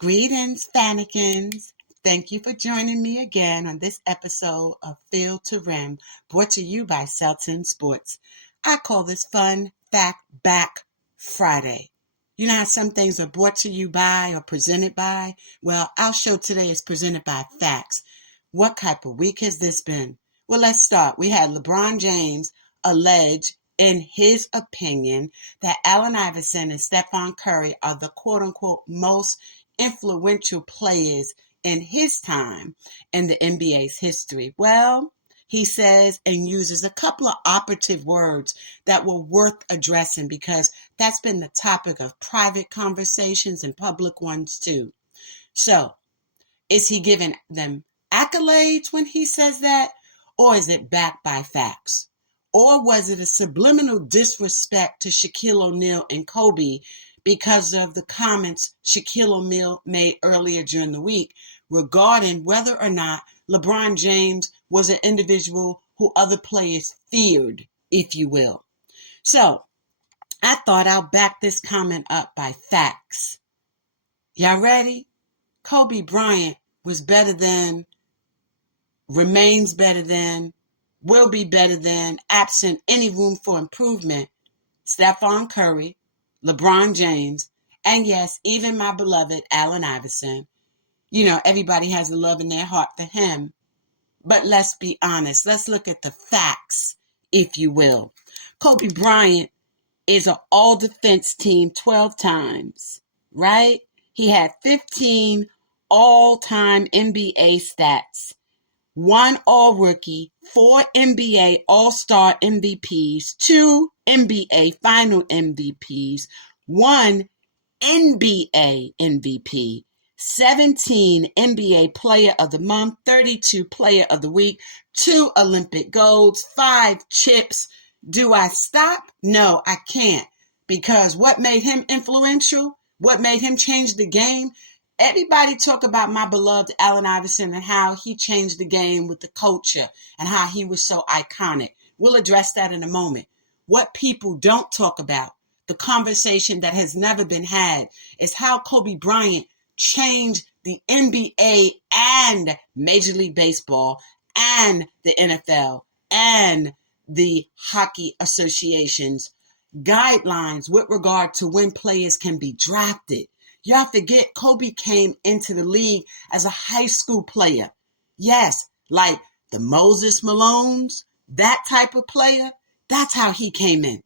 Greetings, FANiCans. Thank you for joining me again on this episode of Field to Rim, brought to you by Seltzer and Sports. I call this Fun Fact Back Friday. You know how some things are brought to you by or presented by? Well, our show today is presented by Facts. What type of week has this been? Well, let's start. We had Lebron James allege, in his opinion, that Allen Iverson and Stephen Curry are the quote-unquote most influential players in his time in the NBA's history. Well, he says and uses a couple of operative words that were worth addressing because that's been the topic of private conversations and public ones too. So, is he giving them accolades when he says that, or is it backed by facts? Or was it a subliminal disrespect to Shaquille O'Neal and Kobe because of the comments Shaquille O'Neal made earlier during the week regarding whether or not LeBron James was an individual who other players feared, if you will? So, I thought I'll back this comment up by facts. Y'all ready? Kobe Bryant was better than, remains better than, will be better than, absent any room for improvement, Stephen Curry, LeBron James, and yes, even my beloved Allen Iverson. You know, everybody has a love in their heart for him. But let's be honest. Let's look at the facts, if you will. Kobe Bryant is an all-defense team 12 times, right? He had 15 all-time NBA stats, 1 all-rookie, 4 NBA All-Star MVPs, 2 NBA Final MVPs, 1 NBA MVP, 17 NBA Player of the Month, 32 Player of the Week, 2 Olympic golds, 5 chips. Do I stop? No, I can't. Because what made him influential? What made him change the game? Everybody talk about my beloved Allen Iverson and how he changed the game with the culture and how he was so iconic. We'll address that in a moment. What people don't talk about, the conversation that has never been had, is how Kobe Bryant changed the NBA and Major League Baseball and the NFL and the Hockey Association's guidelines with regard to when players can be drafted. Y'all forget Kobe came into the league as a high school player. Yes, like the Moses Malones, that type of player. That's how he came in.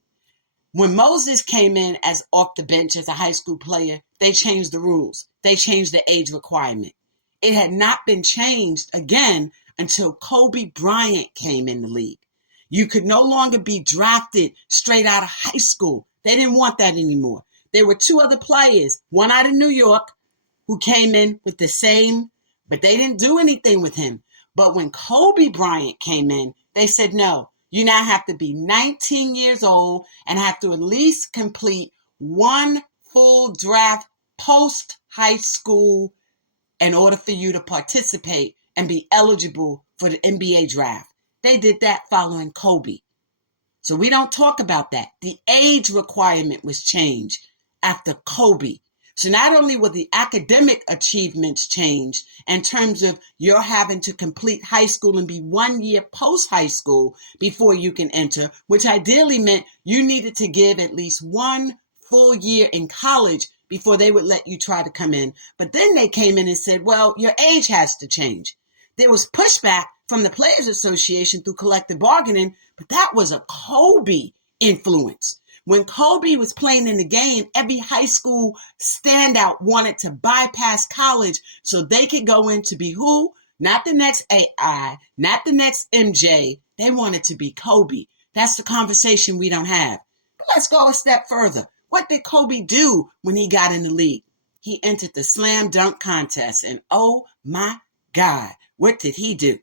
When Moses came in as off the bench as a high school player, they changed the rules. They changed the age requirement. It had not been changed again until Kobe Bryant came in the league. You could no longer be drafted straight out of high school. They didn't want that anymore. There were 2 other players, one out of New York, who came in with the same, but they didn't do anything with him. But when Kobe Bryant came in, they said, no, you now have to be 19 years old and have to at least complete 1 full draft post-high school in order for you to participate and be eligible for the NBA draft. They did that following Kobe. So we don't talk about that. The age requirement was changed after Kobe. So not only were the academic achievements changed in terms of you're having to complete high school and be 1 year post-high school before you can enter, which ideally meant you needed to give at least 1 full year in college before they would let you try to come in. But then they came in and said, well, your age has to change. There was pushback from the Players Association through collective bargaining, but that was a Kobe influence. When Kobe was playing in the game, every high school standout wanted to bypass college so they could go in to be who? Not the next AI, not the next MJ. They wanted to be Kobe. That's the conversation we don't have. But let's go a step further. What did Kobe do when he got in the league? He entered the slam dunk contest, and oh my God, what did he do?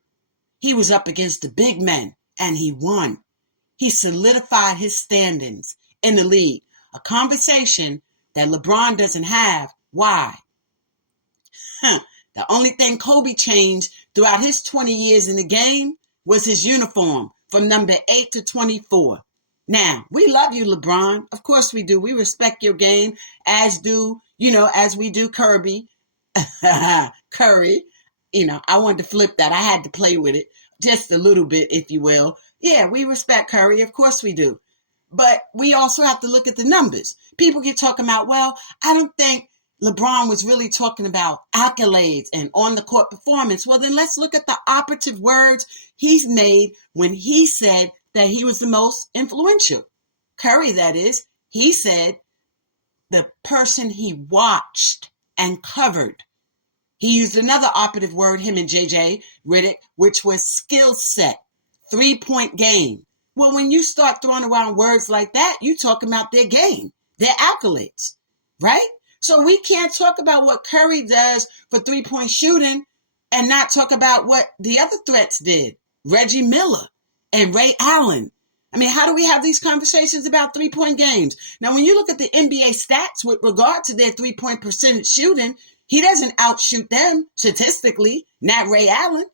He was up against the big men, and he won. He solidified his standings in the league, a conversation that LeBron doesn't have. Why? The only thing Kobe changed throughout his 20 years in the game was his uniform from number 8 to 24. Now, we love you, LeBron. Of course we do. We respect your game, as we do Kirby. Curry. I wanted to flip that. I had to play with it just a little bit, if you will. Yeah, we respect Curry. Of course we do. But we also have to look at the numbers. People get talking about, well, I don't think LeBron was really talking about accolades and on the court performance. Well, then let's look at the operative words he's made when he said that he was the most influential. Curry, that is. He said the person he watched and covered. He used another operative word, him and JJ Riddick, which was skill set, 3-point game. Well, when you start throwing around words like that, you talking about their game, their accolades, right? So we can't talk about what Curry does for 3-point shooting and not talk about what the other threats did, Reggie Miller and Ray Allen. I mean, how do we have these conversations about 3-point games? Now, when you look at the NBA stats with regard to their 3-point percentage shooting, he doesn't outshoot them statistically, not Ray Allen.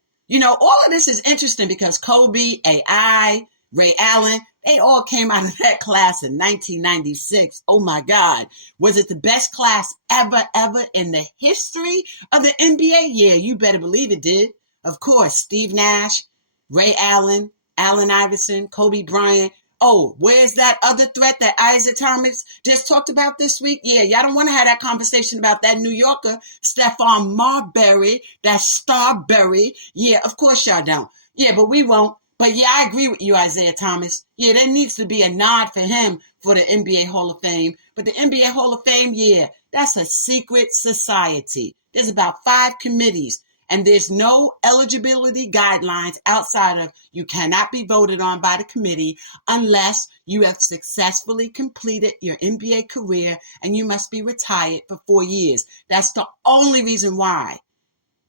All of this is interesting because Kobe, AI, Ray Allen, they all came out of that class in 1996. Oh my God. Was it the best class ever in the history of the NBA? Yeah, you better believe it did. Of course, Steve Nash, Ray Allen, Allen Iverson, Kobe Bryant. Oh, where's that other threat that Isaiah Thomas just talked about this week? Yeah, y'all don't want to have that conversation about that New Yorker, Stephon Marbury, that Starbury. Yeah, of course y'all don't. Yeah, but we won't. But yeah, I agree with you, Isaiah Thomas. Yeah, there needs to be a nod for him for the NBA Hall of Fame. But the NBA Hall of Fame, yeah, that's a secret society. There's about 5 committees. And there's no eligibility guidelines outside of you cannot be voted on by the committee unless you have successfully completed your NBA career and you must be retired for 4 years. That's the only reason why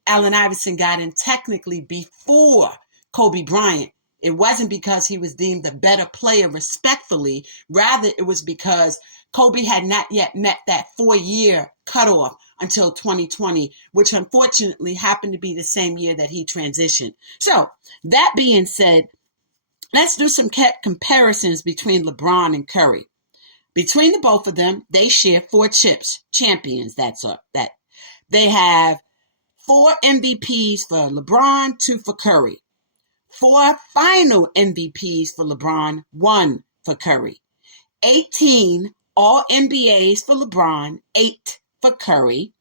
Allen Iverson got in technically before Kobe Bryant. It wasn't because he was deemed the better player respectfully. Rather, it was because Kobe had not yet met that 4-year cutoff until 2020, which unfortunately happened to be the same year that he transitioned. So that being said, let's do some comparisons between LeBron and Curry. Between the both of them, they share 4 champions. That they have 4 MVPs for LeBron, 2 for Curry. 4 final MVPs for LeBron, 1 for Curry. 18 All-NBAs for LeBron, 8 for Curry.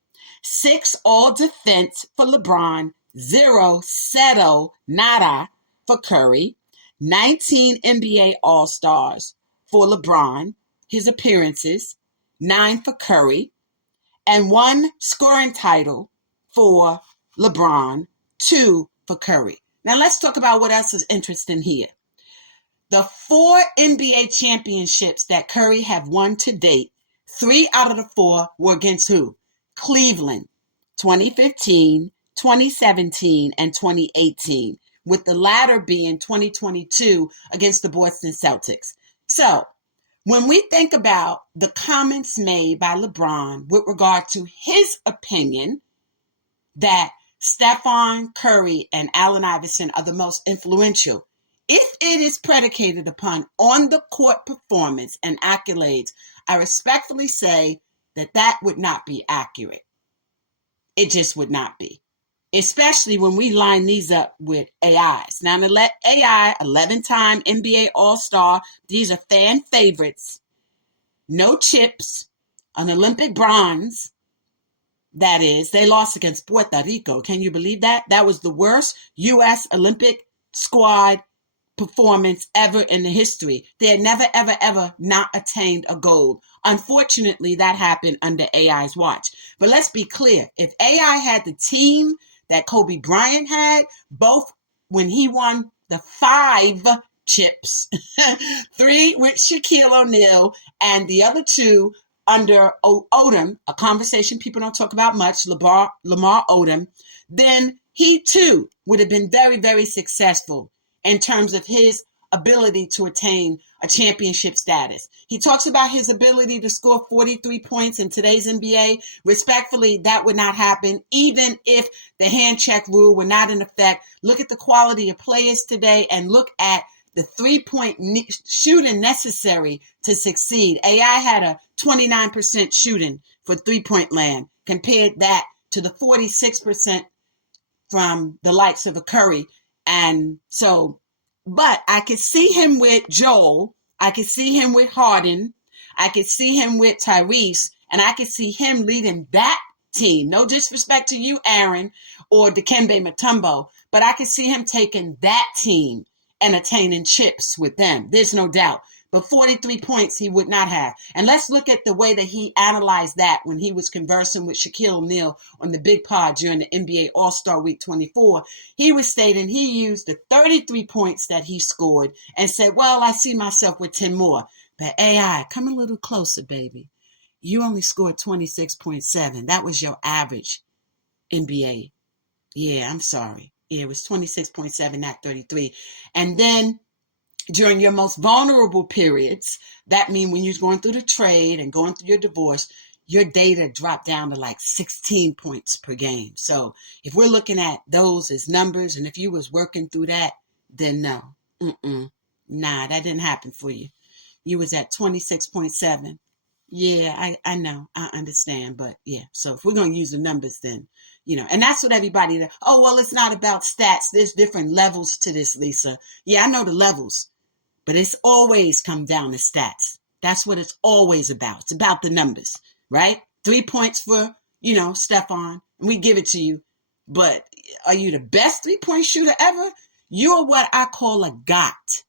6 All-Defense for LeBron, 0, cero, nada for Curry. 19 NBA All-Stars for LeBron, his appearances, 9 for Curry. And 1 scoring title for LeBron, 2 for Curry. Now let's talk about what else is interesting here. The 4 NBA championships that Curry have won to date, 3 out of the 4 were against who? Cleveland, 2015, 2017, and 2018, with the latter being 2022 against the Boston Celtics. So when we think about the comments made by LeBron with regard to his opinion that Stephon Curry and Allen Iverson are the most influential, if it is predicated upon on-the-court performance and accolades, I respectfully say that would not be accurate. It just would not be, especially when we line these up with AIs. Now, to let AI, 11-time NBA All-Star, these are fan favorites, no chips, an Olympic bronze. That is, they lost against Puerto Rico. Can you believe that? That was the worst U.S. Olympic squad performance ever in the history. They had never, ever not attained a gold. Unfortunately, that happened under AI's watch. But let's be clear. If AI had the team that Kobe Bryant had, both when he won the 5 chips, 3 with Shaquille O'Neal and the other 2 under Odom, a conversation people don't talk about much, Lamar Odom, then he too would have been very, very successful in terms of his ability to attain a championship status. He talks about his ability to score 43 points in today's NBA. Respectfully, that would not happen, even if the hand check rule were not in effect. Look at the quality of players today and look at the 3-point shooting necessary to succeed. AI had a 29% shooting for 3-point land. Compared that to the 46% from the likes of a Curry. And so, but I could see him with Joel. I could see him with Harden. I could see him with Tyrese. And I could see him leading that team. No disrespect to you, Aaron, or Dikembe Mutombo, but I could see him taking that team and attaining chips with them. There's no doubt. But 43 points he would not have. And let's look at the way that he analyzed that when he was conversing with Shaquille O'Neal on the Big Pod during the NBA All-Star Week 24. He was stating he used the 33 points that he scored and said, well, I see myself with 10 more. But AI, come a little closer, baby. You only scored 26.7. That was your average NBA. Yeah, I'm sorry. Yeah, it was 26.7, not 33. And then during your most vulnerable periods, that means when you're going through the trade and going through your divorce, your data dropped down to like 16 points per game. So if we're looking at those as numbers, and if you was working through that, then no. Nah, that didn't happen for you. You was at 26.7. Yeah, I know. I understand. But yeah, so if we're going to use the numbers, then, and that's what everybody, oh, well, it's not about stats. There's different levels to this, Lisa. Yeah, I know the levels, but it's always come down to stats. That's what it's always about. It's about the numbers, right? 3 points for, Stephon, and we give it to you. But are you the best 3-point shooter ever? You're what I call a GOT.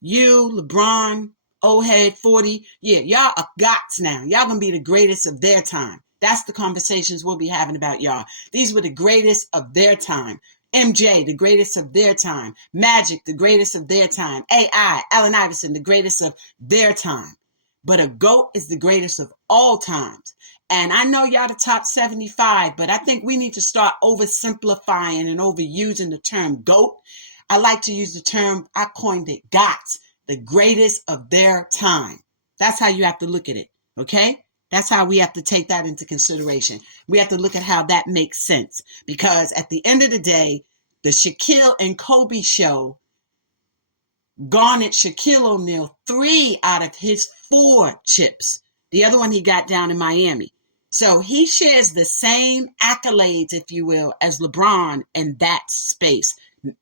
You, LeBron, old head 40. Yeah, y'all are GOTs now. Y'all gonna be the greatest of their time. That's the conversations we'll be having about y'all. These were the greatest of their time. MJ, the greatest of their time. Magic, the greatest of their time. AI, Allen Iverson, the greatest of their time. But a GOAT is the greatest of all times. And I know y'all the top 75, but I think we need to start oversimplifying and overusing the term GOAT. I like to use the term, I coined it, GOTs, the greatest of their time. That's how you have to look at it, okay? That's how we have to take that into consideration. We have to look at how that makes sense. Because at the end of the day, the Shaquille and Kobe show garnered Shaquille O'Neal 3 out of his 4 chips. The other one he got down in Miami. So he shares the same accolades, if you will, as LeBron in that space.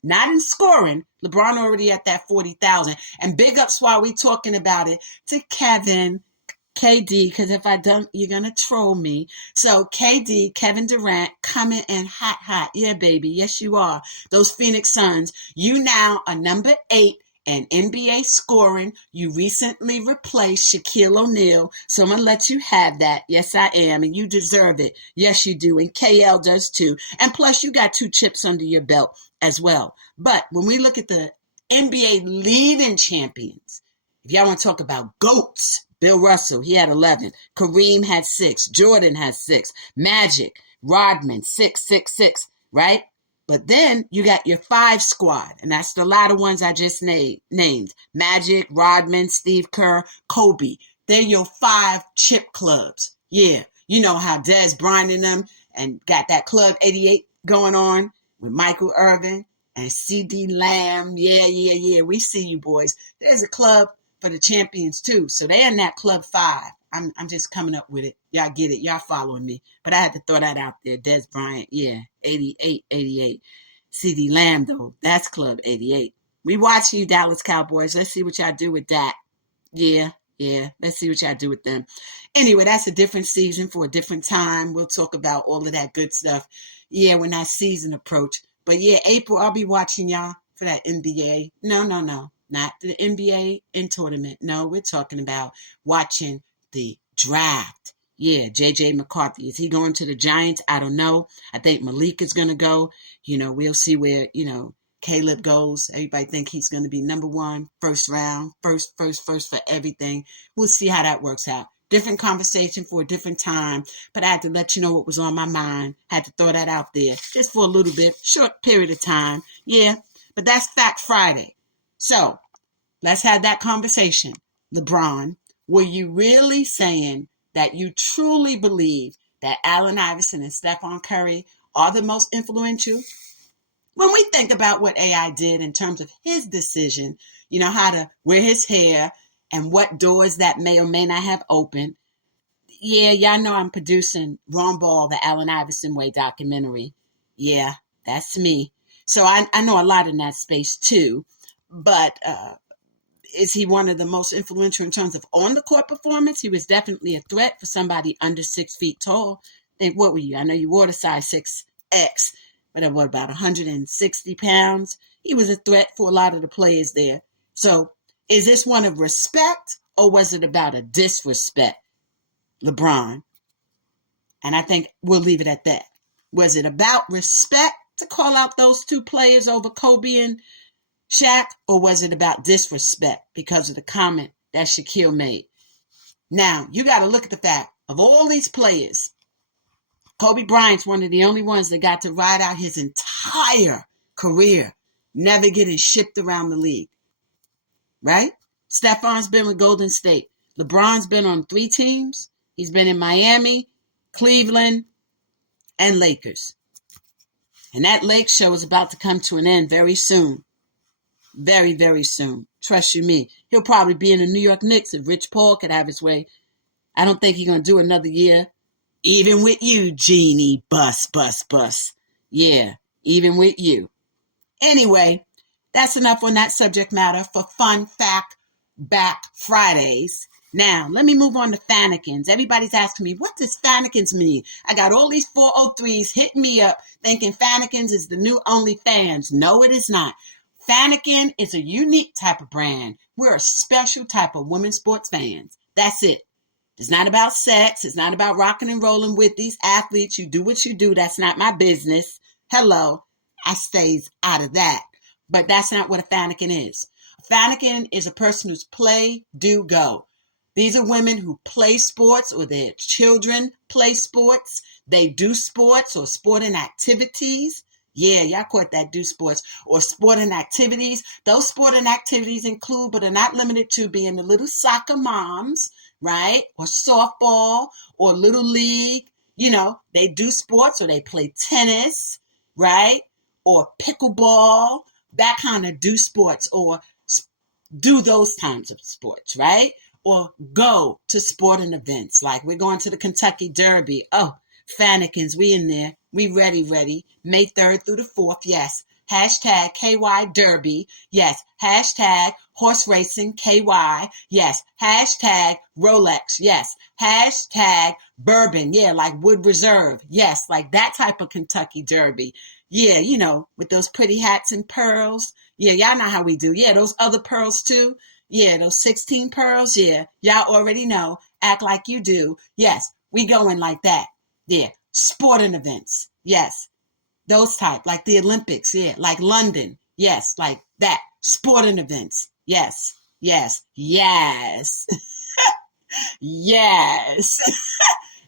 Not in scoring. LeBron already at that 40,000. And big ups while we talking about it to Kevin, KD, because if I don't, you're going to troll me. So KD, Kevin Durant, coming in hot. Yeah, baby. Yes, you are. Those Phoenix Suns. You now are number 8 in NBA scoring. You recently replaced Shaquille O'Neal. So I'm going to let you have that. Yes, I am. And you deserve it. Yes, you do. And KL does too. And plus, you got 2 chips under your belt as well. But when we look at the NBA leading champions, if y'all want to talk about GOATs, Bill Russell, he had 11. Kareem had 6. Jordan has 6. Magic, Rodman, 6, right? But then you got your 5 squad, and that's the latter ones I just named. Magic, Rodman, Steve Kerr, Kobe. They're your 5 chip clubs. Yeah, you know how Des Bryant and them and got that Club 88 going on with Michael Irvin and C.D. Lamb. Yeah. We see you, boys. There's a club for the champions, too. So they're in that Club 5. I'm just coming up with it. Y'all get it. Y'all following me. But I had to throw that out there. Des Bryant, yeah, 88. C.D. Lamb, though, that's Club 88. We watch you, Dallas Cowboys. Let's see what y'all do with that. Yeah. Let's see what y'all do with them. Anyway, that's a different season for a different time. We'll talk about all of that good stuff. Yeah, when that season approach. But yeah, April, I'll be watching y'all for that NBA. No. Not the NBA in tournament. No, we're talking about watching the draft. Yeah, J.J. McCarthy. Is he going to the Giants? I don't know. I think Malik is going to go. We'll see where, Caleb goes. Everybody think he's going to be number 1, first round, first for everything. We'll see how that works out. Different conversation for a different time, but I had to let you know what was on my mind. Had to throw that out there just for a little bit, short period of time. Yeah, but that's Fact Friday. So let's have that conversation. LeBron, were you really saying that you truly believe that Allen Iverson and Stephon Curry are the most influential? When we think about what AI did in terms of his decision, how to wear his hair and what doors that may or may not have opened, Yeah, y'all know I'm producing Wrong Ball, the Allen Iverson Way documentary. Yeah, that's me. So I know a lot in that space too. But is he one of the most influential in terms of on the court performance? He was definitely a threat for somebody under 6 feet tall. Think, what were you? I know you wore the size 6X, but at what, about 160 pounds? He was a threat for a lot of the players there. So is this one of respect or was it about a disrespect, LeBron? And I think we'll leave it at that. Was it about respect to call out those two players over Kobe and Shaq, or was it about disrespect because of the comment that Shaquille made? Now, you got to look at the fact of all these players, Kobe Bryant's one of the only ones that got to ride out his entire career, never getting shipped around the league, right? Stephon's been with Golden State. LeBron's been on 3 teams. He's been in Miami, Cleveland, and Lakers. And that Lake show is about to come to an end very soon. Very, very soon. Trust you me. He'll probably be in the New York Knicks if Rich Paul could have his way. I don't think he's going to do another year. Even with you, Genie. Bus. Yeah, even with you. Anyway, that's enough on that subject matter for Fun Fact Back Fridays. Now, let me move on to FANiCans. Everybody's asking me, what does FANiCans mean? I got all these 403s hitting me up thinking FANiCans is the new OnlyFans. No, it is not. FANican is a unique type of brand. We're a special type of women's sports fans. That's it. It's not about sex. It's not about rocking and rolling with these athletes. You do what you do. That's not my business. Hello. I stays out of that. But that's not what a FANican is. A FANican is a person who's play, do, go. These are women who play sports or their children play sports. They do sports or sporting activities. Yeah, y'all caught that, do sports or sporting activities. Those sporting activities include, but are not limited to, being the little soccer moms, right? Or softball or little league. You know, they do sports or they play tennis, right? Or pickleball, that kind of do sports or do those kinds of sports, right? Or go to sporting events. Like we're going to the Kentucky Derby. Oh, FANiCans, we in there. We ready. May 3rd through the 4th. Yes. Hashtag KY Derby. Yes. Hashtag horse racing KY. Yes. Hashtag Rolex. Yes. Hashtag bourbon. Yeah. Like Wood Reserve. Yes. Like that type of Kentucky Derby. Yeah. You know, with those pretty hats and pearls. Yeah. Y'all know how we do. Yeah. Those other pearls too. Yeah. Those 16 pearls. Yeah. Y'all already know. Act like you do. Yes. We going like that. Yeah. Sporting events. Yes. Those type, like the Olympics. Yeah. Like London. Yes. Like that. Sporting events. Yes. Yes.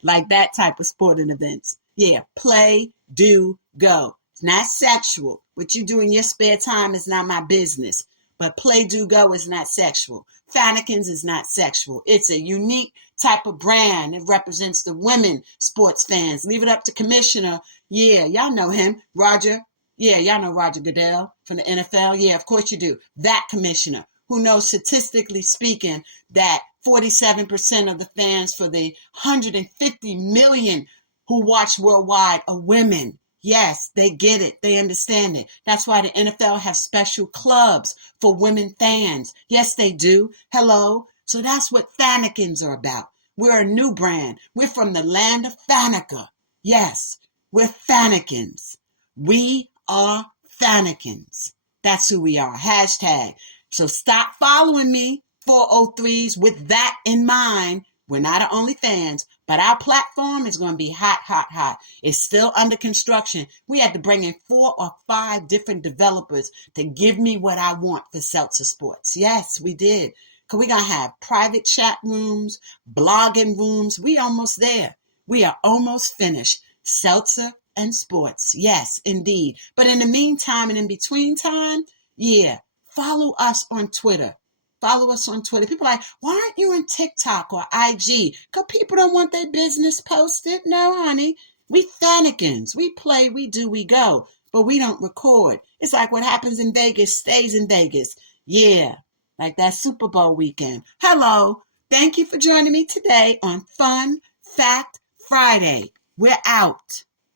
Like that type of sporting events. Yeah. Play, do, go. It's not sexual. What you do in your spare time is not my business. But play, do, go is not sexual. FANiCans is not sexual. It's a unique type of brand. It represents the women sports fans. Leave it up to Commissioner. Yeah, y'all know him. Roger. Yeah, y'all know Roger Goodell from the NFL. Yeah, of course you do. That commissioner who knows, statistically speaking, that 47% of the fans for the 150 million who watch worldwide are women. Yes, they get it. They understand it. That's why the NFL has special clubs for women fans. Yes, they do. Hello. So that's what FANiCans are about. We're a new brand. We're from the land of Fanica. Yes, we're FANiCans. We are FANiCans. That's who we are. Hashtag. So stop following me, 403s, with that in mind. We're not our OnlyFans, but our platform is going to be hot. It's still under construction. We had to bring in 4 or 5 different developers to give me what I want for Seltzer Sports. Yes, we did. Because we're going to have private chat rooms, blogging rooms. We almost there. We are almost finished. Seltzer and Sports. Yes, indeed. But in the meantime and in between time, yeah, follow us on Twitter. Follow us on Twitter. People are like, why aren't you on TikTok or IG? Because people don't want their business posted. No, honey. We FANiCans. We play, we do, we go. But we don't record. It's like what happens in Vegas stays in Vegas. Yeah. Like that Super Bowl weekend. Hello. Thank you for joining me today on Fun Fact Friday. We're out.